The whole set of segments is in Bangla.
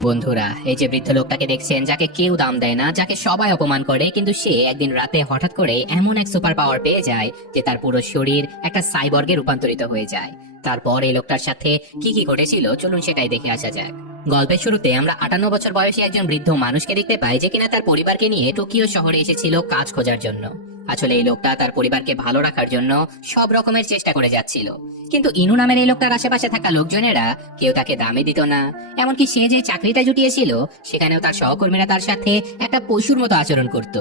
বন্ধুরা, এই যে বৃদ্ধ লোকটাকে দেখছেন, যাকে কেউ দাম দেয় না, যাকে সবাই অপমান করে, কিন্তু সে একদিন রাতে হঠাৎ করে এমন এক সুপার পাওয়ার পেয়ে যায় যে তার পুরো শরীর একটা সাইবর্গে রূপান্তরিত হয়ে যায়। তারপর এই লোকটার সাথে কি কি ঘটেছিল চলুন সেটাই দেখে আসা যাক। গল্পের শুরুতে আমরা 58 বছর বয়সী একজন বৃদ্ধ মানুষকে দেখতে পাই, যে কিনা তার পরিবারকে নিয়ে টোকিও শহরে এসেছিল কাজ খোঁজার জন্য। আসলে এই লোকটা তার পরিবারকে ভালো রাখার জন্য সব রকমের চেষ্টা করে যাচ্ছিল, কিন্তু ইনু নামের এই লোকটার আশেপাশে থাকা লোকজনেরা কেউ তাকে দামই দিত না। এমনকি সে যে চাকরিটা জুটিয়েছিল সেখানেও তার সহকর্মীরা তার সাথে একটা পশুর মতো আচরণ করত।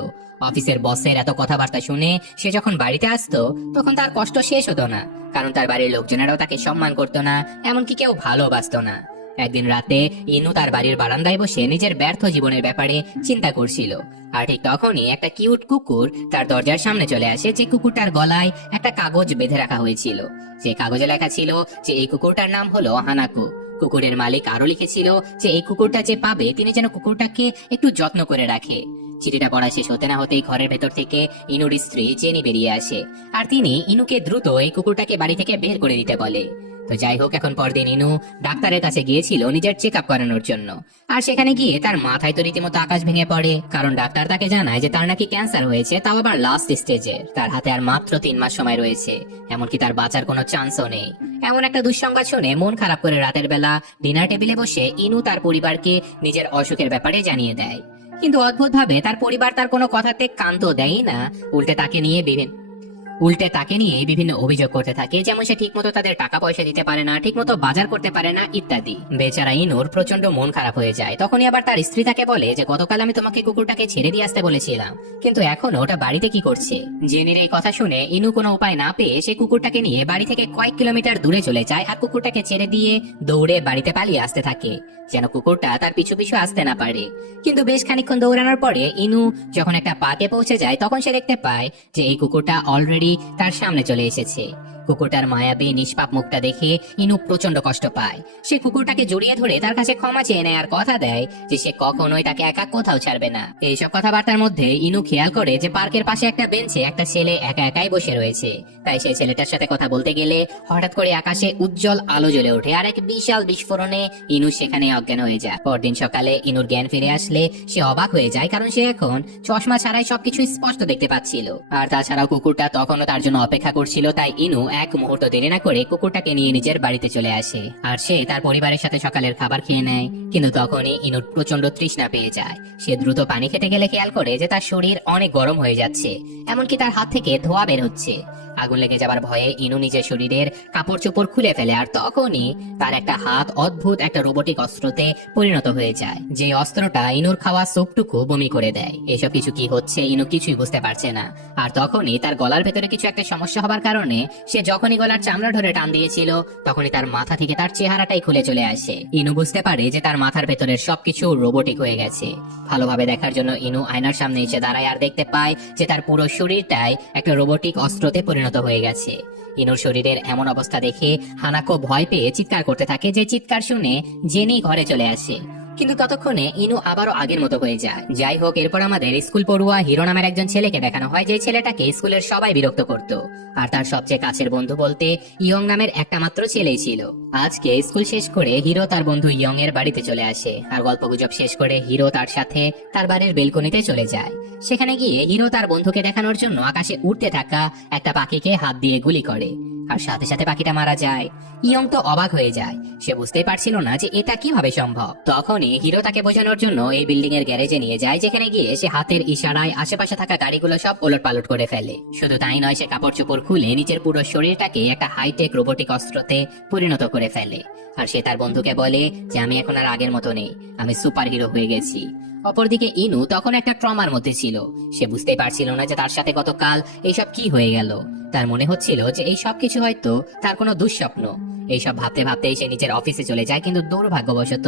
অফিসের বসের এত কথাবার্তা শুনে সে যখন বাড়িতে আসতো তখন তার কষ্ট শেষ হতো না, কারণ তার বাড়ির লোকজনেরাও তাকে সম্মান করতো না, এমনকি কেউ ভালোবাসতো না। একদিন রাতে ইনু তার বাড়ির বারান্দায় বসে নিজের ব্যর্থ জীবনের ব্যাপারে চিন্তা করছিল, আর ঠিক তখনই একটা কিউট কুকুর তার দরজার সামনে চলে আসে। যে কুকুরটার গলায় একটা কাগজ বেঁধে রাখা হয়েছিল, যে কাগজে লেখা ছিল যে এই কুকুরটার নাম হলো হানাকো। কুকুরের মালিক আরো লিখেছিল যে এই কুকুরটা যে পাবে তিনি যেন কুকুরটাকে একটু যত্ন করে রাখে। চিঠিটা পড়া শেষ হতে না হতেই ঘরের ভেতর থেকে ইনুর স্ত্রী জেনি বেরিয়ে আসে, আর তিনি ইনুকে দ্রুত এই কুকুরটাকে বাড়ি থেকে বের করে দিতে বলে। তো যাই হোক, এখন পরদিন ইনু ডাক্তারের কাছে গিয়েছিল নিজের চেক আপ করানোর জন্য, আর সেখানে গিয়ে তার মাথায় তো রীতিমতো আকাশ ভেঙে পড়ে, কারণ ডাক্তার তাকে জানায় যে তার নাকি ক্যান্সার হয়েছে, তাও আবার লাস্ট স্টেজে। তার হাতে আর মাত্র 3 মাস সময় রয়েছে, এমনকি তার বাঁচার কোনো চান্সও নেই। এমন একটা দুঃসংবাদ শুনে মন খারাপ করে রাতের বেলা ডিনার টেবিলে বসে ইনু তার পরিবারকে নিজের অসুখের ব্যাপারে জানিয়ে দেয়। কিন্তু অদ্ভুত ভাবে তার পরিবার তার কোনো কথাতে কান তো দেয়ই না, উল্টে তাকে নিয়ে বিভিন্ন অভিযোগ করতে থাকে, যেমন সে ঠিকমতো তাদের টাকা পয়সা দিতে পারে না, ঠিকমতো বাজার করতে পারে না ইত্যাদি। বেচারা ইনুর প্রচন্ড মন খারাপ হয়ে যায়। তখনই আবার তার স্ত্রী তাকে বলে যে গতকাল আমি তোমাকে কুকুরটাকে ছেড়ে দিয়ে আসতে বলেছিলাম, কিন্তু এখনো ওটা বাড়িতে কি করছে। জেনির এই কথা শুনে ইনু কোনো উপায় না পেয়ে সে কুকুরটাকে নিয়ে বাড়ি থেকে কয়েক কিলোমিটার দূরে চলে যায়, আর কুকুরটাকে ছেড়ে দিয়ে দৌড়ে বাড়িতে পালিয়ে আসতে থাকে, যেন কুকুরটা তার পিছু পিছু আসতে না পারে। কিন্তু বেশ খানিকক্ষণ দৌড়ানোর পরে ইনু যখন একটা পার্কে পৌঁছে যায় তখন সে দেখতে পায় যে এই কুকুরটা অলরেডি তার সামনে চলে এসেছে। কুকুরটার মায়াবী নিষ্পাপ মুখটা দেখে ইনু প্রচন্ড কষ্ট পায়। সে কুকুরটাকে জড়িয়ে ধরে তার কাছে ক্ষমা চেয়ে নেয়, আর কথা দেয় যে সে কখনোই তাকে একা কোথাও ছাড়বে না। এইসব কথাবার্তার মধ্যে ইনু খেয়াল করে যে পার্কের পাশে একটা বেঞ্চে একটা ছেলে একা একাই বসে রয়েছে। তাই সেই ছেলেটার সাথে কথা বলতে গেলে হঠাৎ করে আকাশে উজ্জ্বল আলো জ্বলে ওঠে, আর এক বিশাল বিস্ফোরণে ইনু সেখানে অজ্ঞান হয়ে যায়। পরদিন সকালে ইনুর জ্ঞান ফিরে আসলে সে অবাক হয়ে যায়, কারণ সে এখন চশমা ছাড়াই সবকিছু স্পষ্ট দেখতে পাচ্ছিল। আর তাছাড়াও কুকুরটা তখনও তার জন্য অপেক্ষা করছিল। তাই ইনু এক মুহূর্ত দেরি না করে কুকুরটাকে নিয়ে নিজের বাড়িতে চলে আসে, আর সে তার পরিবারের সাথে সকালের খাবার খেয়ে নেয়। কিন্তু তখনই ইনুর প্রচন্ড তৃষ্ণা পেয়ে যায়। সে দ্রুত পানি খেতে গেলে খেয়াল করে যে তার শরীর অনেক গরম হয়ে যাচ্ছে, এমনকি তার হাত থেকে ধোঁয়া বের হচ্ছে। আগুন লেগে যাবার ভয়ে ইনু নিজের শরীরের কাপড় চোপড় খুলে ফেলে, আর তখনই তার একটা হাত অদ্ভুত একটা রোবোটিক অস্ত্রতে পরিণত হয়ে যায়, যে অস্ত্রটা ইনুর খাওয়া সুপটুকু বমি করে দেয়। এসব কিছু কি হচ্ছে ইনু কিছুই বুঝতে পারছে না। আর তখনই তার গলার ভেতরে কিছু একটা সমস্যা হবার কারণে সে যখনই গলার চামড়া ধরে টান দিয়েছিল তখনই তার মাথা থেকে তার চেহারাটাই খুলে চলে আসে। ইনু বুঝতে পারে যে তার মাথার ভেতরের সবকিছু রোবোটিক হয়ে গেছে। ভালোভাবে দেখার জন্য ইনু আয়নার সামনে এসে দাঁড়ায়, আর দেখতে পায় যে তার পুরো শরীরটাই একটা রোবোটিক অস্ত্রতে পরিণত হয়ে গেছে। ইনুর শরীরের এমন অবস্থা দেখে হানাকো ভয় পেয়ে চিৎকার করতে থাকে, যে চিৎকার শুনে জেনি ঘরে চলে আসে। কিন্তু ততক্ষণে ইনু আবারও আগের মতো হয়ে যায়। যাই হোক, এরপর আমাদের স্কুল পড়ুয়া হিরো নামের একজন ছেলেকে দেখানো হয়, যে ছেলেটাকে স্কুলের সবাই বিরক্ত করত, আর তার সবচেয়ে কাছের বন্ধু বলতে ইয়ং নামের একটা মাত্র ছেলেই ছিল। আজকে স্কুল শেষ করে হিরো তার বন্ধু ইয়ং এর বাড়িতে চলে আসে, আর গল্পগুজব শেষ করে হিরো তার সাথে তার বাড়ির বেলকনিতে চলে যায়। সেখানে গিয়ে হিরো তার বন্ধুকে দেখানোর জন্য আকাশে উড়তে থাকা একটা পাখিকে হাত দিয়ে গুলি করে, আর সাথে সাথে পাখিটা মারা যায়। ইয়ং তো অবাক হয়ে যায়, সে বুঝতেই পারছিল না যে এটা কিভাবে সম্ভব। তখনই হিরো তাকে বোঝানোর জন্য এই বিল্ডিং এর গ্যারেজে নিয়ে যায়, যেখানে গিয়ে সে হাতের ইশারায় আশেপাশে থাকা গাড়িগুলো সব ওলট পালট করে ফেলে। শুধু তাই নয়, সে কাপড় চোপড় খুলে নিজের পুরো শরীরটাকে একটা হাইটেক রোবোটিক অস্ত্রতে পরিণত করে ফেলে। আর সে তার বন্ধুকে বলে যে আমি এখন আর আগের মতো নেই, আমি সুপার হিরো হয়ে গেছি। অপরদিকে ইনু তখন একটা ট্রমার মধ্যে ছিল। সে বুঝতেই পারছিল না যে তার সাথে গতকাল এইসব কি হয়ে গেল। তার মনে হচ্ছিল যে এই সব কিছু হয়তো তার কোনো দুঃস্বপ্ন। এইসব ভাবতে ভাবতেই সে নিজের অফিসে চলে যায়, কিন্তু দুর্ভাগ্যবশত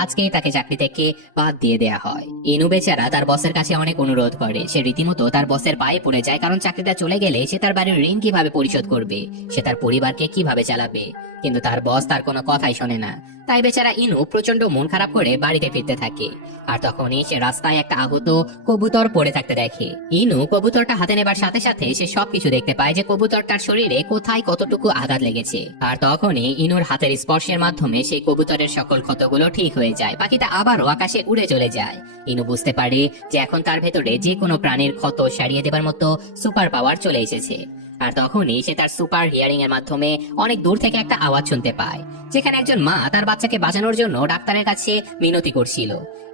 আজকেই তাকে চাকরি থেকে বাদ দিয়ে দেয়া হয়। ইনু বেচারা তার বসের কাছে অনেক অনুরোধ করে। সে রীতিমতো তার বসের পায়ে পড়ে যায়, কারণ চাকরিটা চলে গেলে সে তার বাড়ির ঋণ কিভাবে পরিশোধ করবে, সে তার পরিবারকে কিভাবে চালাবে। কিন্তু তার বস তার কোনো কথাই শোনে না। তাই বেচারা ইনু প্রচন্ড মন খারাপ করে বাড়িতে ফিরতে থাকে। আর তখনই সে রাস্তায় একটা আহত কবুতর পড়ে থাকতে দেখে। ইনু কবুতরটা হাতে নেবার সাথে সাথে সে সবকিছু দেখতে পায় যে কবুতরটার শরীরে কোথায় কতটুকু আঘাত লেগেছে। আর তখনই ইনুর হাতের স্পর্শের মাধ্যমে সেই কবুতরের সকল ক্ষতগুলো ঠিক হয়ে যায়। পাখিটা আবারও আকাশে উড়ে চলে যায়। ইনু বুঝতে পারে যে এখন তার ভেতরে যে কোনো প্রাণীর ক্ষত সারিয়ে দেবার মতো সুপার পাওয়ার চলে এসেছে। আর তখনই সে তার সুপার হিয়ারিং এর মাধ্যমে অনেক দূর থেকে একটা আওয়াজ শুনতে পায়, যেখানে একজন মা তার বাচ্চাকে বাঁচানোর জন্য ডাক্তারের কাছে মিনতি করছিল।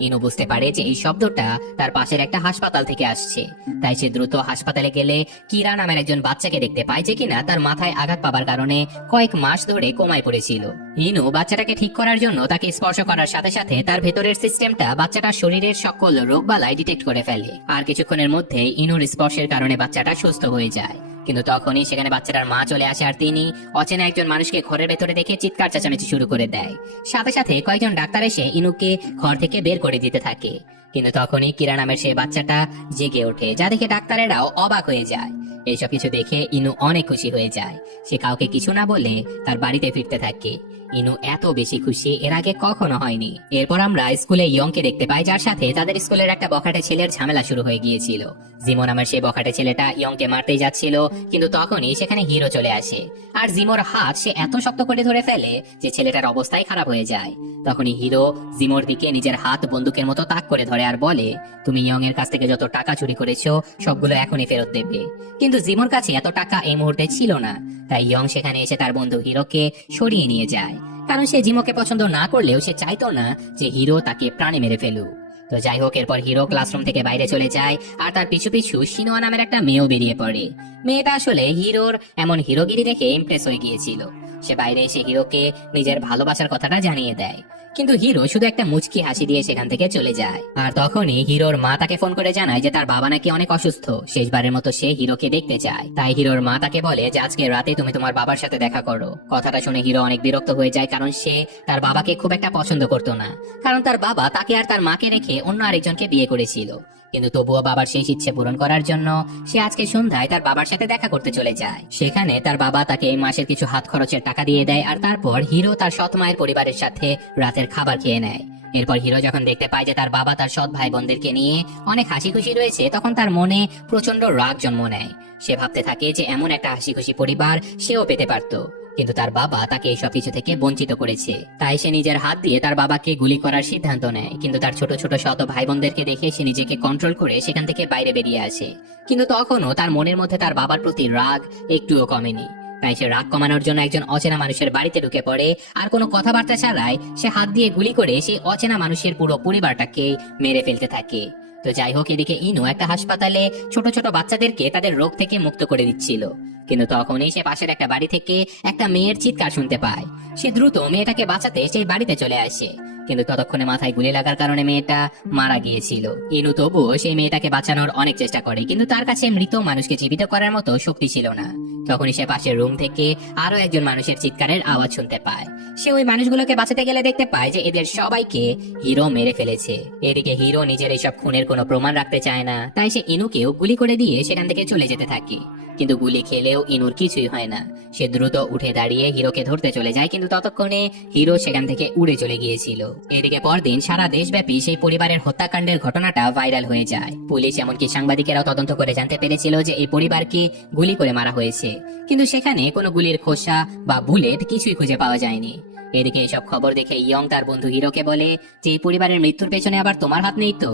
ইনু বুঝতে পারে যে এই শব্দটা তার পাশের একটা হাসপাতাল থেকে আসছে। তাই সে দ্রুত হাসপাতালে গেলে কিরা নামের একজন বাচ্চাকে দেখতে পায়, যে কিনা তার মাথায় আঘাত পাবার কারণে কয়েক মাস ধরে কোমায় পড়েছিল। ইনু বাচ্চাটাকে ঠিক করার জন্য তাকে স্পর্শ করার সাথে সাথে তার ভেতরের সিস্টেমটা বাচ্চাটার শরীরের সকল রোগবালাই ডিটেক্ট করে ফেলে। আর কিছুক্ষণের মধ্যে ইনুর স্পর্শের কারণে বাচ্চাটা সুস্থ হয়ে যায়। কিন্তু তখনই সেখানে বাচ্চাটার মা চলে আসে, আর তিনি অচেনা একজন মানুষকে ঘরের ভেতরে দেখে চিৎকার চেঁচামেচি শুরু করে দেয়। সাথে সাথে কয়েকজন ডাক্তার এসে ইনুকে ঘর থেকে বের করে দিতে থাকে। কিন্তু তখনই কিরা নামের সে বাচ্চাটা জেগে ওঠে, যা দেখে ডাক্তারেরাও অবাক হয়ে যায়। এইসব কিছু দেখে ইনু অনেক খুশি হয়ে যায়। সে কাউকে কিছু না বলে তার বাড়িতে ফিরতে থাকে। ইনু এত বেশি খুশি এর আগে কখনো হয়নি। এরপর আমরা স্কুলে ইয়ংকে দেখতে পাই, যার সাথে তাদের স্কুলের একটা বখাটে ছেলের ঝামেলা শুরু হয়ে গিয়েছিল। জিমো নামের সেই বখাটে ছেলেটা ইয়ংকে মারতেই যাচ্ছিল, কিন্তু তখনই সেখানে হিরো চলে আসে। আর জিমোর হাত সে এত শক্ত করে ধরে ফেলে যে ছেলেটার অবস্থাই খারাপ হয়ে যায়। তখনই হিরো জিমোর দিকে নিজের হাত বন্দুকের মতো তাক করে ধরে আর বলে, তুমি ইয়ং এর কাছ থেকে যত টাকা চুরি করেছো সবগুলো এখনই ফেরত দেবে। কিন্তু জিমোর কাছে এত টাকা এই মুহূর্তে ছিল না। তাই ইয়ং সেখানে এসে তার বন্ধু হিরোকে সরিয়ে নিয়ে যায়, কারণ সে জিমোকে পছন্দ না করলেও সে চাইতো না যে হিরো তাকে প্রাণে মেরে ফেলুক। তো যাই হোক, এরপর হিরো ক্লাসরুম থেকে বাইরে চলে যায়, আর তার পিছু পিছু শিনোয়া নামের একটা মেয়েও বেরিয়ে পড়ে। মেয়েটা আসলে হিরোর এমন হিরোগিরি দেখে ইমপ্রেস হয়ে গিয়েছিল। সে বাইরে এসে হিরোকে নিজের ভালোবাসার কথাটা জানিয়ে দেয়, কিন্তু হিরো শুধু একটা মুচকি হাসি দিয়ে সেখান থেকে চলে যায়। আর তখনই হিরোর মা তাকে ফোন করে জানায় যে তার বাবা নাকি অনেক অসুস্থ, শেষবারের মতো সে হিরোকে দেখতে চায়। তাই হিরোর মা তাকে বলে যে আজকে রাতে তুমি তোমার বাবার সাথে দেখা করো। কথাটা শুনে হিরো অনেক বিরক্ত হয়ে যায়, কারণ সে তার বাবাকে খুব একটা পছন্দ করতো না, কারণ তার বাবা তাকে আর তার মাকে রেখে অন্য আরেকজনকে বিয়ে করেছিল। কিন্তু তবুও বাবার শেষ ইচ্ছে পূরণ করার জন্য সে আজকে সন্ধ্যায় তার বাবার সাথে দেখা করতে চলে যায়। সেখানে তার বাবা তাকে এই মাসের কিছু হাত খরচের টাকা দিয়ে দেয়, আর তারপর হিরো তার সৎ মায়ের পরিবারের সাথে রাতের খাবার খেয়ে নেয়। এরপর হিরো যখন দেখতে পায় যে তার বাবা তার সৎ ভাই বোনদেরকে নিয়ে অনেক হাসি খুশি রয়েছে, তখন তার মনে প্রচন্ড রাগ জন্ম নেয়। সে ভাবতে থাকে যে এমন একটা হাসি খুশি পরিবার সেও পেতে পারতো, কিন্তু তার বাবা তাকে এইসব কিছু থেকে বঞ্চিত করেছে। তাই সে নিজের হাত দিয়ে তার বাবাকে গুলি করার সিদ্ধান্ত নেয়। কিন্তু তার ছোট ছোট শত ভাই বোনদেরকে দেখে সে নিজেকে কন্ট্রোল করে সেখান থেকে বাইরে বেরিয়ে আসে। কিন্তু তখনও তার মনের মধ্যে তার বাবার প্রতি রাগ একটুও কমেনি। তাই সে রাগ কমানোর জন্য একজন অচেনা মানুষের বাড়িতে ঢুকে পড়ে, আর কোনো কথাবার্তা ছাড়াই সে হাত দিয়ে গুলি করে সেই অচেনা মানুষের পুরো পরিবারটাকে মেরে ফেলতে থাকে। তো যাই হোক, এদিকে ইনু একটা হাসপাতালে ছোট ছোট বাচ্চাদেরকে তাদের রোগ থেকে মুক্ত করে দিচ্ছিল। কিন্তু তখনই সে পাশের একটা বাড়ি থেকে একটা মেয়ের চিৎকার শুনতে পায়। সে দ্রুত মেয়েটাকে বাঁচাতে সেই বাড়িতে চলে আসে, কিন্তু ততক্ষণে মাথায় গুলি লাগার কারণে মেয়েটা মারা গিয়েছিল। ইনু তবুও সেই মেয়েটাকে বাঁচানোর অনেক চেষ্টা করে, কিন্তু তার কাছে মৃত মানুষকে জীবিত করার মতো শক্তি ছিল না। তখনই সে পাশের রুম থেকে আরো একজন মানুষের চিৎকারের আওয়াজ শুনতে পায়। সে ওই মানুষগুলোকে বাঁচাতে গেলে দেখতে পায় যে এদের সবাইকে হিরো মেরে ফেলেছে। এদিকে হিরো নিজের এইসব খুনের কোনো প্রমাণ রাখতে চায় না, তাই সে ইনুকেও গুলি করে দিয়ে সেখান থেকে চলে যেতে থাকে। কিন্তু গুলি খেলেও ইনুর কিছুই হয় না। সে দ্রুত উঠে দাঁড়িয়ে হিরোকে ধরতে চলে যায়, কিন্তু ততক্ষণে হিরো সেখান থেকে উড়ে চলে গিয়েছিল। এদিকে পরদিন সারা দেশব্যাপী সেই পরিবারের হত্যাকাণ্ডের ঘটনাটা ভাইরাল হয়ে যায়। পুলিশ এমনকি সাংবাদিকেরাও তদন্ত করে জানতে পেরেছিল যে এই পরিবারকে গুলি করে মারা হয়েছে, কিন্তু সেখানে কোনো গুলির খোসা বা বুলেট কিছুই খুঁজে পাওয়া যায়নি। এদিকে এসব খবর দেখে ইয়ং তার বন্ধু হিরোকে বলে যে এই পরিবারের মৃত্যুর পেছনে আবার তোমার হাত নেই তো?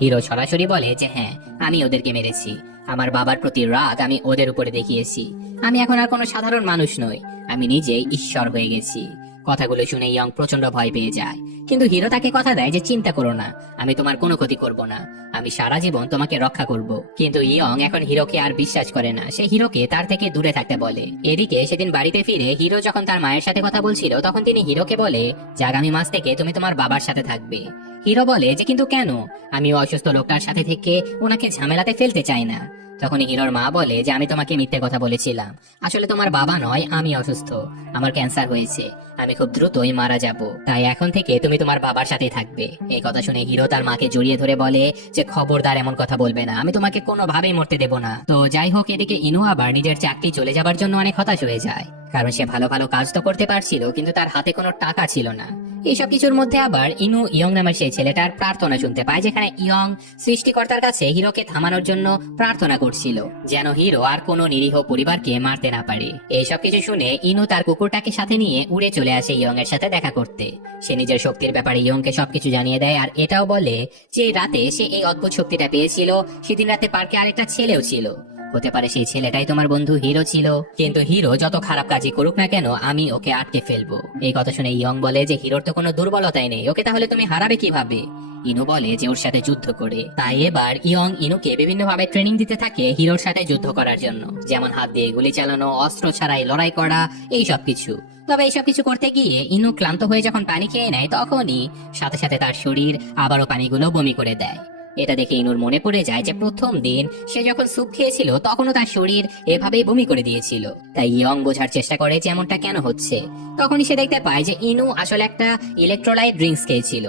হিরো সরাসরি বলে যে হ্যাঁ, আমি ওদেরকে মেরেছি। আমার বাবার প্রতি রাগ আমি ওদের উপরে দেখিয়েছি। আমি এখন আর কোনো সাধারণ মানুষ নই, আমি নিজেই ঈশ্বর হয়ে গেছি। কথাগুলো শুনে ইয়ং প্রচন্ড ভয় পেয়ে যায়, কিন্তু হিরো তাকে কথা দেয় যে চিন্তা করো না, আমি তোমার কোনো ক্ষতি করব না, আমি সারা জীবন তোমাকে রক্ষা করব। কিন্তু ইয়ং এখন হিরোকে আর বিশ্বাস করে না, সে হিরোকে তার থেকে দূরে থাকতে বলে। এদিকে সেদিন বাড়িতে ফিরে হিরো যখন তার মায়ের সাথে কথা বলছিল, তখন তিনি হিরোকে বলে যে আগামী মাস থেকে তুমি তোমার বাবার সাথে থাকবে। হিরো বলে যে কিন্তু কেন? আমি অসুস্থ লোকটার সাথে থেকে ওনাকে ঝামেলাতে ফেলতে চাই না। তখন হিরোর মা বলে যে আমি তোমাকে মিথ্যে কথা বলেছিলাম, আসলে তোমার বাবা নয়, আমি অসুস্থ, আমার ক্যান্সার হয়েছে, আমি খুব দ্রুতই মারা যাব, তাই এখন থেকে তুমি তোমার বাবার সাথেই থাকবে। এই কথা শুনে হিরো তার মাকে জড়িয়ে ধরে বলে যে খবরদার এমন কথা বলবে না, আমি তোমাকে কোনোভাবেই মরতে দেব না। তো যাই হোক, এদিকে ইনু আবার নিজের চাকরি চলে যাবার জন্য অনেক হতাশ হয়ে যায়, কারণ সে ভালো ভালো কাজ তো করতে পারছিল, কিন্তু তার হাতে কোনো টাকা ছিল না। এইসব কিছুর মধ্যে আবার ইনু ইয়ং নামের সেই ছেলেটার প্রার্থনা শুনতে পায়, যেখানে ইয়ং সৃষ্টিকর্তার কাছে হিরোকে থামানোর জন্য প্রার্থনা করছিল, যেন হিরো আর কোনো নিরীহ পরিবারকে মারতে না পারে। এইসব কিছু শুনে ইনু তার কুকুরটাকে সাথে নিয়ে উড়ে চলে আসে ইয়ং এর সাথে দেখা করতে। সে নিজের শক্তির ব্যাপারে ইয়ংকে সবকিছু জানিয়ে দেয়, আর এটাও বলে যে রাতে সে এই অদ্ভুত শক্তিটা পেয়েছিল, সেদিন রাতে পার্কে আরেকটা ছেলেও ছিল, হতে পারে সেই ছেলেটাই তোমার বন্ধু হিরো ছিল। কিন্তু হিরো যত খারাপ কাজই করুক না কেন, আমি ওকে আটকে ফেলবো। এই কথা শুনে ইয়ং বলে যে হিরোর তো কোনো দুর্বলতাই নেই, ওকে তাহলে তুমি হারাবে কিভাবে? ইনু বলে যে ওর সাথে যুদ্ধ করে। তাই এবার ইয়ং ইনুকে বিভিন্ন ভাবে ট্রেনিং দিতে থাকে হিরোর সাথে যুদ্ধ করার জন্য, যেমন হাত দিয়ে গুলি চালানো, অস্ত্র ছাড়াই লড়াই করা, এই সব কিছু। তবে এইসব কিছু করতে গিয়ে ইনু ক্লান্ত হয়ে যখন পানি খেয়ে নেয়, তখনই সাথে সাথে তার শরীর আবারও পানিগুলো বমি করে দেয়। এটা দেখে ইনুর মনে পড়ে যায় যে প্রথম দিন সে যখন স্যুপ খেয়েছিল তখনও তার শরীর এভাবেই বমি করে দিয়েছিল। তাই ইয়ং বোঝার চেষ্টা করে যে এমনটা কেন হচ্ছে। তখনই সে দেখতে পায় যে ইনু আসলে একটা ইলেকট্রোলাইট ড্রিঙ্কস খেয়েছিল,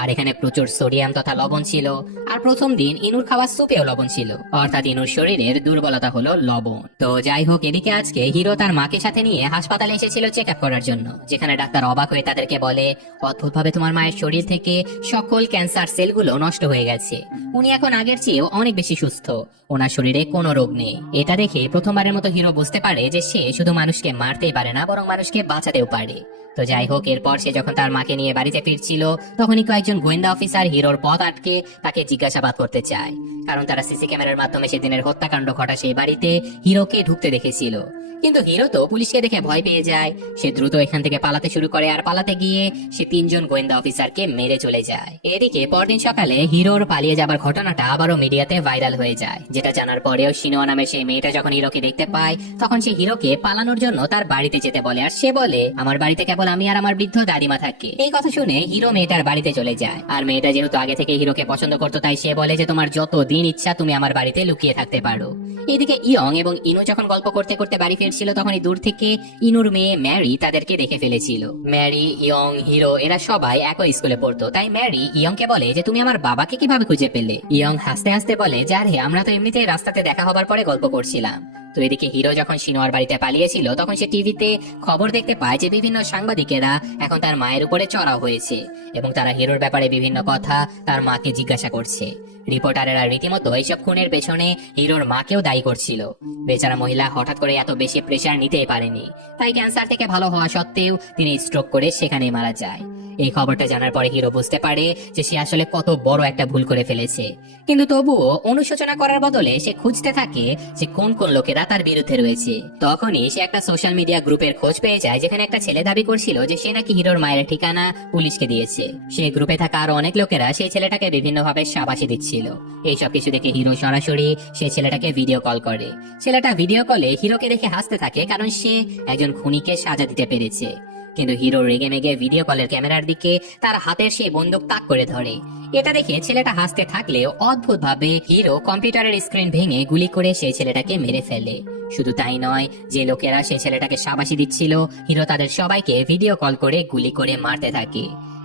আর এখানে প্রচুর সোডিয়াম তথা লবণ ছিল। আর প্রথম দিন ইনুর খাওয়া সুপেও লবণ ছিল, অর্থাৎ ইনুর শরীরের দুর্বলতা হলো লবণ। তো যাই হোক, এদিকে আজকে হিরো তার মাকে সাথে নিয়ে হাসপাতালে এসেছিল চেক আপ করার জন্য, যেখানে ডাক্তার অবাক হয়ে তাদেরকে বলে, অদ্ভুতভাবে তোমার মায়ের শরীর থেকে সকল ক্যান্সার সেলগুলো নষ্ট হয়ে গেছে, উনি এখন আগের চেয়েও অনেক বেশি সুস্থ, ওনার শরীরে কোনো রোগ নেই। এটা দেখে প্রথমবারের মতো হিরো বুঝতে পারে যে সে শুধু মানুষকে মারতেই পারে না, বরং মানুষকে বাঁচাতেও পারে। তো যাই হোক, এরপর সে যখন তার মাকে নিয়ে বাড়িতে ফিরছিল, তখনই কয়েকজন গোয়েন্দা অফিসার হিরোর পথ আটকে তাকে জিজ্ঞাসাবাদ করতে চায়, কারণ তারা সিসি ক্যামেরার মাধ্যমে সেদিনের হত্যাকাণ্ড ঘটা সেই বাড়িতে হিরোকে ঢুকতে দেখেছিল। কিন্তু হিরো তো পুলিশকে দেখে ভয় পেয়ে যায়, সে দ্রুত এখান থেকে পালাতে শুরু করে, আর পালাতে গিয়ে সে 3জন গোয়েন্দা অফিসারকে মেরে চলে যায়। এদিকে পরদিন সকালে হিরোর পালিয়ে যাবার ঘটনাটা আবারও মিডিয়াতে ভাইরাল হয়ে যায়, যেটা জানার পরেও শিনোয়া নামের সেই মেয়েটা যখন হিরোকে দেখতে পায়, তখন সে হিরোকে পালানোর জন্য তার বাড়িতে যেতে বলে, আর সে বলে, আমার বাড়িতে কেবল আমি আর আমার বৃদ্ধ দাদিমা থাকে। এই কথা শুনে হিরো মেয়েটার বাড়িতে চলে যায়, আর মেয়েটা যেহেতু আগে থেকে হিরোকে পছন্দ করতো, তাই সে বলে যে তোমার যত দিন ইচ্ছা তুমি আমার বাড়িতে লুকিয়ে থাকতে পারো। এদিকে ইয়ং এবং ইনু যখন গল্প করতে করতে বাড়ি ফিরছিল, তখনই দূর থেকে ইনুর মেয়ে ম্যারি তাদেরকে দেখে ফেলেছিল। ম্যারি, ইয়ং, হিরো এরা সবাই একই স্কুলে পড়তো, তাই ম্যারি ইয়ংকে বলে যে তুমি আমার বাবাকে কিভাবে খুঁজে পেলে? ইয়ং হাসতে হাসতে বলে যে আরে আমরা তো এমনিতেই রাস্তাতে দেখা হবার পরে গল্প করছিলাম। তো এদিকে হিরো যখন শিনোয়ার বাড়িতে পালিয়েছিল, তখন সে টিভিতে খবর দেখতে পায় যে বিভিন্ন সাংবাদিকেরা এখন তার মায়ের উপরে চড়াও হয়েছে, এবং তারা হিরোর ব্যাপারে বিভিন্ন কথা তার মাকে জিজ্ঞাসা করছে। রিপোর্টারেরা রীতিমতো এইসব খুনের পেছনে হিরোর মাকেও দায়ী করছিল। বেচারা মহিলা হঠাৎ করে এত বেশি প্রেসার নিতেই পারেনি, তাই ক্যান্সার থেকে ভালো হওয়া সত্ত্বেও তিনি স্ট্রোক করে সেখানেই মারা যায়। এই খবরটা জানার পরে হিরো বুঝতে পারে যে সে আসলে কত বড় একটা ভুল করে ফেলেছে, কিন্তু তবুও অনুশোচনা করার বদলে সে খুঁজতে থাকে যে কোন কোন লোকেরা তার বিরুদ্ধে রয়েছে। তখনই সে একটা সোশ্যাল মিডিয়া গ্রুপের খোঁজ পেয়ে যায়, যেখানে একটা ছেলে দাবি করছিল যে সে নাকি হিরোর মায়ের ঠিকানা পুলিশকে দিয়েছে। সেই গ্রুপে থাকা আরো অনেক লোকেরা সেই ছেলেটাকে বিভিন্ন ভাবে শাবাশি দিচ্ছিল। এইসব কিছু দেখে হিরো সরাসরি সেই ছেলেটাকে ভিডিও কল করে। ছেলেটা ভিডিও কলে হিরোকে দেখে হাসতে থাকে, কারণ সে একজন খুনিকে সাজা দিতে পেরেছে। কিন্তু হিরো রেগে মেগে ভিডিও কলের ক্যামেরার দিকে তার হাতের সেই বন্দুক তাক করে ধরে। এটা দেখে ছেলেটা হাসতে থাকলেও অদ্ভুত ভাবে হিরো কম্পিউটারের স্ক্রিন ভেঙে গুলি করে সেই ছেলেটাকে মেরে ফেলে। শুধু তাই নয়, যে লোকেরা সেই ছেলেটাকে শাবাশি দিচ্ছিল, হিরো তাদের সবাইকে ভিডিও কল করে গুলি করে মারতে থাকে।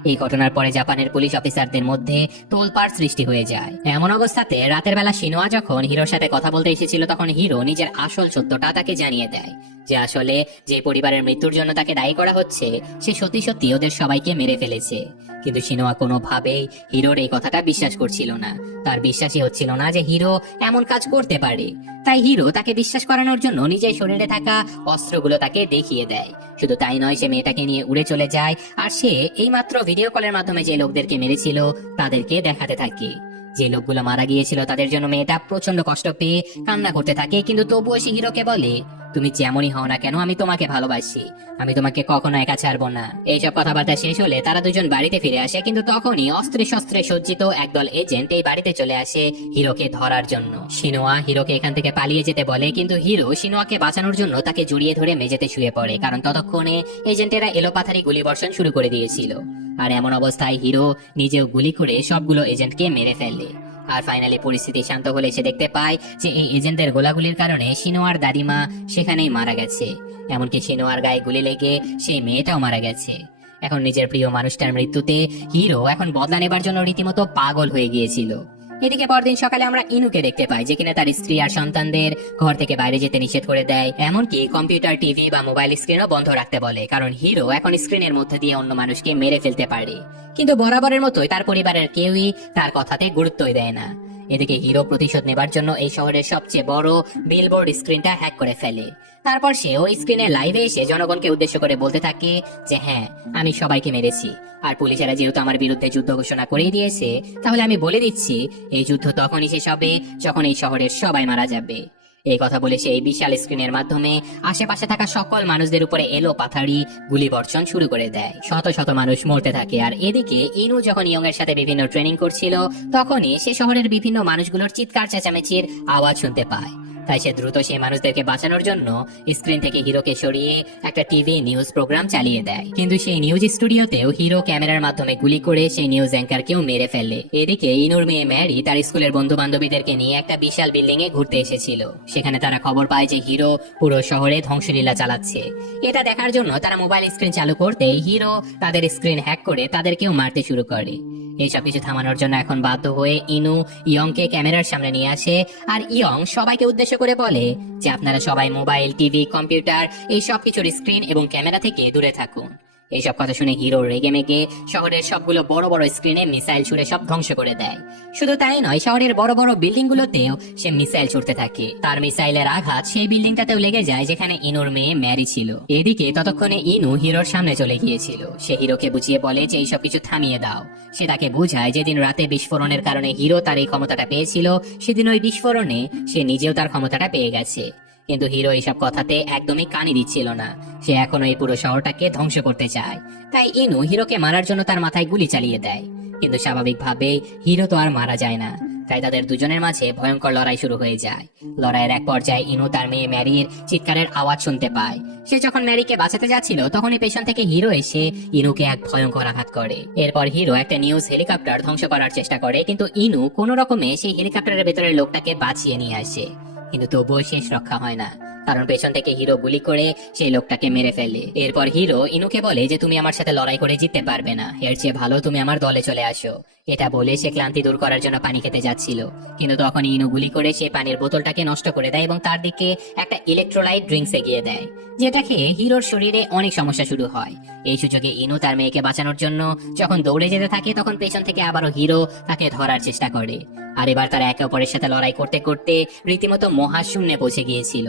এই ঘটনার পরে জাপানের পুলিশ অফিসারদের মধ্যে তোলপাড় সৃষ্টি হয়ে যায়। এমন অবস্থাতে রাতের বেলা শিনোয়া যখন হিরোর সাথে কথা বলতে এসেছিল, তখন হিরো নিজের আসল সত্যটা তাকে জানিয়ে দেয়, যে আসলে যে পরিবারের মৃত্যুর জন্য তাকে দায়ী করা হচ্ছে, সে সত্যি সত্যি ওদের সবাইকে মেরে ফেলেছে। কিন্তু শিনোয়া কোনোভাবেই হিরোর এই কথাটা বিশ্বাস করছিল না। তার বিশ্বাসই হচ্ছিল না যে হিরো এমন কাজ করতে পারে। তাই হিরো তাকে বিশ্বাস করানোর জন্য নিজের শরীরে থাকা অস্ত্রগুলো তাকে দেখিয়ে দেয়। শুধু তাই নয়, সে মেয়েটাকে নিয়ে উড়ে চলে যায়, আর সে এইমাত্র ভিডিও কলের মাধ্যমে যে লোকদেরকে মেরেছিল তাদেরকে দেখাতে থাকে। যে লোকগুলো মারা গিয়েছিল তাদের জন্য মেয়েটা প্রচন্ড কষ্ট পেয়ে কান্না করতে থাকে, কিন্তু তবুও সে হিরোকে বলে, তুমি যেমনই হও না কেন, আমি তোমাকে ভালোবাসি, আমি তোমাকে কখনো একা ছাড়বো না। এইসব কথাবার্তা শেষ হলে তারা দুজন বাড়িতে ফিরে আসে, কিন্তু তখনই অস্ত্রে শস্ত্রে সজ্জিত একদল এজেন্ট এই বাড়িতে চলে আসে হিরোকে ধরার জন্য। শিনোয়া হিরোকে এখান থেকে পালিয়ে যেতে বলে, কিন্তু হিরো শিনোয়াকে বাঁচানোর জন্য তাকে জড়িয়ে ধরে মেঝেতে শুয়ে পড়ে, কারণ ততক্ষণে এজেন্টেরা এলোপাথারি গুলিবর্ষণ শুরু করে দিয়েছিল। আর এমন অবস্থায় হিরো নিজেও গুলি করে সবগুলো এজেন্টকে মেরে ফেলে। আর ফাইনালি পরিস্থিতি শান্ত হলে সে দেখতে পায় যে এই এজেন্টদের গোলাগুলির কারণে শিনোয়ার দাদিমা সেখানেই মারা গেছে। এমনকি শিনোয়ার গায়ে গুলি লেগে সেই মেয়েটাও মারা গেছে। এখন নিজের প্রিয় মানুষটার মৃত্যুতে হিরো এখন বদলা নেবার জন্য রীতিমতো পাগল হয়ে গিয়েছিল। এদিকে পরদিন সকালে আমরা ইনুকে দেখতে পাই, যে কিনা তার স্ত্রী আর সন্তানদের ঘর থেকে বাইরে যেতে নিষেধ করে দেয়, এমনকি কম্পিউটার, টিভি বা মোবাইল স্ক্রিনও বন্ধ রাখতে বলে, কারণ হিরো এখন স্ক্রিনের মধ্যে দিয়ে অন্য মানুষকে মেরে ফেলতে পারে। কিন্তু বরাবরের মতোই তার পরিবারের কেউই তার কথাতে গুরুত্বই দেয় না। এদিকে হিরো প্রতিশোধ নেবার জন্য এই শহরের সবচেয়ে বড় বিলবোর্ড স্ক্রিনটা হ্যাক করে ফেলে। তারপর সে ওই স্ক্রিনে লাইভে এসে জনগণকে উদ্দেশ্য করে বলতে থাকে যে হ্যাঁ, আমি সবাইকে মেরেছি, আর পুলিশেরা যেহেতু আমার বিরুদ্ধে যুদ্ধ ঘোষণা করেই দিয়েছে, তাহলে আমি বলে দিচ্ছি এই যুদ্ধ তখনই শেষ হবে যখন এই শহরের সবাই মারা যাবে। এই কথা বলে সে এই বিশাল স্ক্রিনের মাধ্যমে আশেপাশে থাকা সকল মানুষদের উপরে এলো পাথাড়ি গুলি বর্ষণ শুরু করে দেয়। শত শত মানুষ মরতে থাকে। আর এদিকে ইনু যখন ইয়ং এর সাথে বিভিন্ন ট্রেনিং করছিল, তখনই সে শহরের বিভিন্ন মানুষগুলোর চিৎকার চেঁচামেচির আওয়াজ শুনতে পায়। তাই সে দ্রুত সেই মানুষদেরকে বাঁচানোর জন্য স্ক্রিন থেকে হিরোকে সরিয়ে একটা টিভি নিউজ প্রোগ্রাম চালিয়ে দেয়। কিন্তু সেই নিউজ স্টুডিওতেও হিরো ক্যামেরার মাধ্যমে গুলি করে সেই নিউজ অ্যাঙ্কারকেও মেরে ফেলে। এদিকে ইনুর মেয়ে ম্যারি তার স্কুলের বন্ধু বান্ধবীদেরকে নিয়ে একটা বিশাল বিল্ডিং এ ঘুরতে এসেছিল। সেখানে তারা খবর পায় যে হিরো পুরো শহরে ধ্বংসলীলা চালাচ্ছে। এটা দেখার জন্য তারা মোবাইল স্ক্রিন চালু করতেই হিরো তাদের স্ক্রিন হ্যাক করে তাদেরকেও মারতে শুরু করে। এইসব কিছু থামানোর জন্য এখন বাধ্য হয়ে ইনু ইয়ংকে ক্যামেরার সামনে নিয়ে আসে, আর ইয়ং সবাইকে উদ্দেশ্য করে বলে যে আপনারা সবাই মোবাইল, টিভি, কম্পিউটার এই সব কিছুর স্ক্রিন এবং ক্যামেরা থেকে দূরে থাকুন। এইসব কথা শুনে হিরো রেগে মেগে শহরের সবগুলো বড় বড় স্ক্রিনে মিসাইল ছুড়ে সব ধ্বংস করে দেয়। শুধু তাই নয়, শহরের বড় বড় বিল্ডিং গুলোতেও সে মিসাইল ছুড়তে থাকে। তার মিসাইলের আঘাত সেই বিল্ডিংটাতেও লেগে যায় যেখানে ইনুর মেয়ে ম্যারি ছিল। এদিকে ততক্ষণে ইনু হিরোর সামনে চলে গিয়েছিল। সে হিরোকে বুঝিয়ে বলে যে এইসব কিছু থামিয়ে দাও। সে তাকে বুঝায় যেদিন রাতে বিস্ফোরণের কারণে হিরো তার এই ক্ষমতাটা পেয়েছিল, সেদিন ওই বিস্ফোরণে সে নিজেও তার ক্ষমতাটা পেয়ে গেছে। কিন্তু হিরো এইসব কথাতে একদমই কানে দিচ্ছিল না। সে এখন এই পুরো শহরটাকে ধ্বংস করতে চায়। তাই ইনু হিরোকে মারার জন্য তার মাথায় গুলি চালিয়ে দেয়। কিন্তু স্বাভাবিকভাবে হিরো তো আর মারা যায় না। তাই তাদের দুজনের মাঝে ভয়ঙ্কর লড়াই শুরু হয়ে যায়। লড়াইয়ের এক পর্যায়ে ইনু তার মেয়ে ম্যারির চিৎকারের আওয়াজ শুনতে পায়। সে যখন ম্যারিকে বাঁচাতে যাচ্ছিল, তখনই পেছন থেকে হিরো এসে ইনুকে এক ভয়ঙ্কর আঘাত করে। এরপর হিরো একটা নিউজ হেলিকপ্টার ধ্বংস করার চেষ্টা করে, কিন্তু ইনু কোনো রকমে সেই হেলিকপ্টারের ভেতরের লোকটাকে বাঁচিয়ে নিয়ে আসে। কিন্তু তবুও শেষ রক্ষা হয় না, কারণ পেছন থেকে হিরো গুলি করে সেই লোকটাকে মেরে ফেলে। এরপর হিরো ইনুকে বলে যে তুমি আমার সাথে লড়াই করে জিততে পারবে না, এর চেয়ে ভালো তুমি আমার দলে চলে আসো। এটা বলে সে ক্লান্তি দূর করার জন্য পানি খেতে যাচ্ছিল, কিন্তু তখন ইনু গুলি করে সে পানির বোতলটাকে নষ্ট করে দেয় এবং তার দিকে একটা ইলেকট্রোলাইট ড্রিঙ্কস এগিয়ে দেয়, যেটা খেয়ে হিরোর শরীরে অনেক সমস্যা শুরু হয়। এই সুযোগে ইনু তার মেয়েকে বাঁচানোর জন্য যখন দৌড়ে যেতে থাকে, তখন পেছন থেকে আবারও হিরো তাকে ধরার চেষ্টা করে। আর এবার তারা একে অপরের সাথে লড়াই করতে করতে রীতিমতো মহাশূন্যে পৌঁছে গিয়েছিল।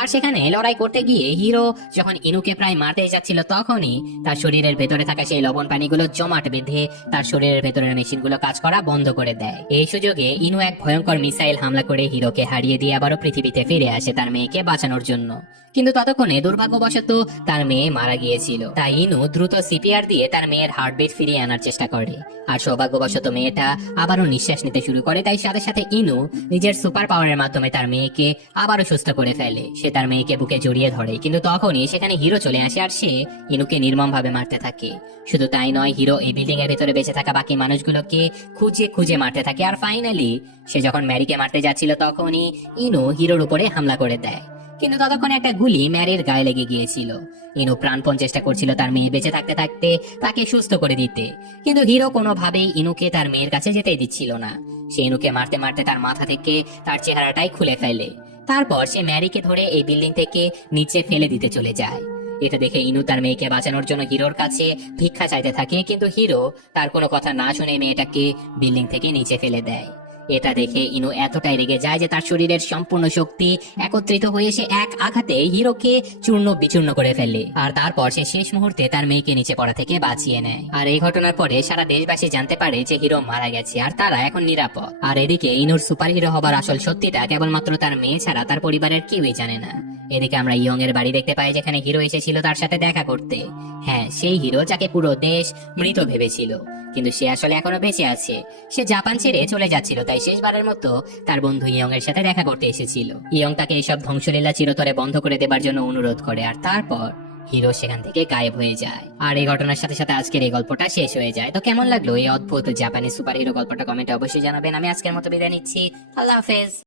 আর সেখানে লড়াই করতে গিয়ে হিরো যখন ইনুকে প্রায় মারতে যাচ্ছিল, তখনই তার শরীরের ভেতরে থাকা সেই লবণ পানিগুলো জমাট বেঁধে তার শরীরের ভেতরের মেশিনগুলো কাজ করা বন্ধ করে দেয়। এই সুযোগে ইনু এক ভয়ঙ্কর মিসাইল হামলা করে হিরোকে হারিয়ে দিয়ে আবারও পৃথিবীতে ফিরে আসে তার মেয়েকে বাঁচানোর জন্য। কিন্তু ততক্ষণে দুর্ভাগ্যবশত তার মেয়ে মারা গিয়েছিল। তাই ইনু দ্রুত সিপিআর দিয়ে তার মেয়ের হার্টবিট ফিরিয়ে আনার চেষ্টা করে। আর সৌভাগ্যবশত মেয়েটা আবারও নিঃশ্বাস নিতে শুরু করে। তাই সাথে সাথে ইনু নিজের সুপার পাওয়ারের মাধ্যমে তার মেয়েকে আবারও সুস্থ করে ফেলে। সে তার মেয়েকে বুকে জড়িয়ে ধরে, কিন্তু তখনই সেখানে হিরো চলে আসে আর সে ইনুকে নির্মম ভাবে মারতে থাকে। শুধু তাই নয়, হিরো এই বিল্ডিং এর ভেতরে বেঁচে থাকা বাকি মানুষগুলোকে খুঁজে খুঁজে মারতে থাকে। আর ফাইনালি সে যখন ম্যারিকে মারতে যাচ্ছিল, তখনই ইনু হিরোর উপরে হামলা করে দেয়। কিন্তু ততক্ষণে একটা গুলি ম্যারির গায়ে লেগে গিয়েছিল। ইনু প্রাণপণ চেষ্টা করছিল তার মেয়ে বেঁচে থাকতে থাকতে তাকে সুস্থ করে দিতে, কিন্তু হিরো কোনোভাবেই ইনুকে তার মেয়ের কাছে যেতেই দিচ্ছিল না। সে ইনুকে মারতে মারতে তার মাথা থেকে তার চেহারাটাই খুলে ফেলে। তারপর সে ম্যারিকে ধরে এই বিল্ডিং থেকে নিচে ফেলে দিতে চলে যায়। এটা দেখে ইনু তার মেয়েকে বাঁচানোর জন্য হিরোর কাছে ভিক্ষা চাইতে থাকে, কিন্তু হিরো তার কোনো কথা না শুনে মেয়েটাকে বিল্ডিং থেকে নিচে ফেলে দেয়। এটা দেখে ইনু এতটাই রেগে যায় যে তার শরীরের সম্পূর্ণ শক্তি একত্রিত হয়ে সে এক আঘাতে হিরোকে চূর্ণ বিচূর্ণ করে ফেলে। আর তারপর সে শেষ মুহূর্তে তার মেয়েকে নিচে পড়া থেকে বাঁচিয়ে নেয়। আর এই ঘটনার পরে সারা দেশবাসী জানতে পারে যে হিরো মারা গেছে আর তারা এখন নিরাপদ। আর এদিকে ইনুর সুপার হিরো হবার আসল সত্যিটা কেবলমাত্র তার মেয়ে ছাড়া তার পরিবারের কেউই জানে না। এদিকে আমরা ইয়ং এর বাড়ি দেখতে পাই, যেখানে হিরো এসেছিল তার সাথে দেখা করতে। হ্যাঁ, সেই হিরো যাকে পুরো দেশ মৃত ভেবেছিল, কিন্তু সে আসলে এখনো বেঁচে আছে। সে জাপান ছেড়ে চলে যাচ্ছিল, তাই শেষবারের মতো তার বন্ধু ইয়ং এর সাথে দেখা করতে এসেছিল। ইয়ং তাকে এইসব ধ্বংসলীলা চিরতরে বন্ধ করে দেবার জন্য অনুরোধ করে, আর তারপর হিরো সেখান থেকে গায়েব হয়ে যায়। আর এই ঘটনার সাথে সাথে আজকের এই গল্পটা শেষ হয়ে যায়। তো কেমন লাগলো এই অদ্ভুত জাপানি সুপার হিরো গল্পটা কমেন্টে অবশ্যই জানাবেন। আমি আজকের মতো বিদায় নিচ্ছি। আল্লাহ হাফেজ।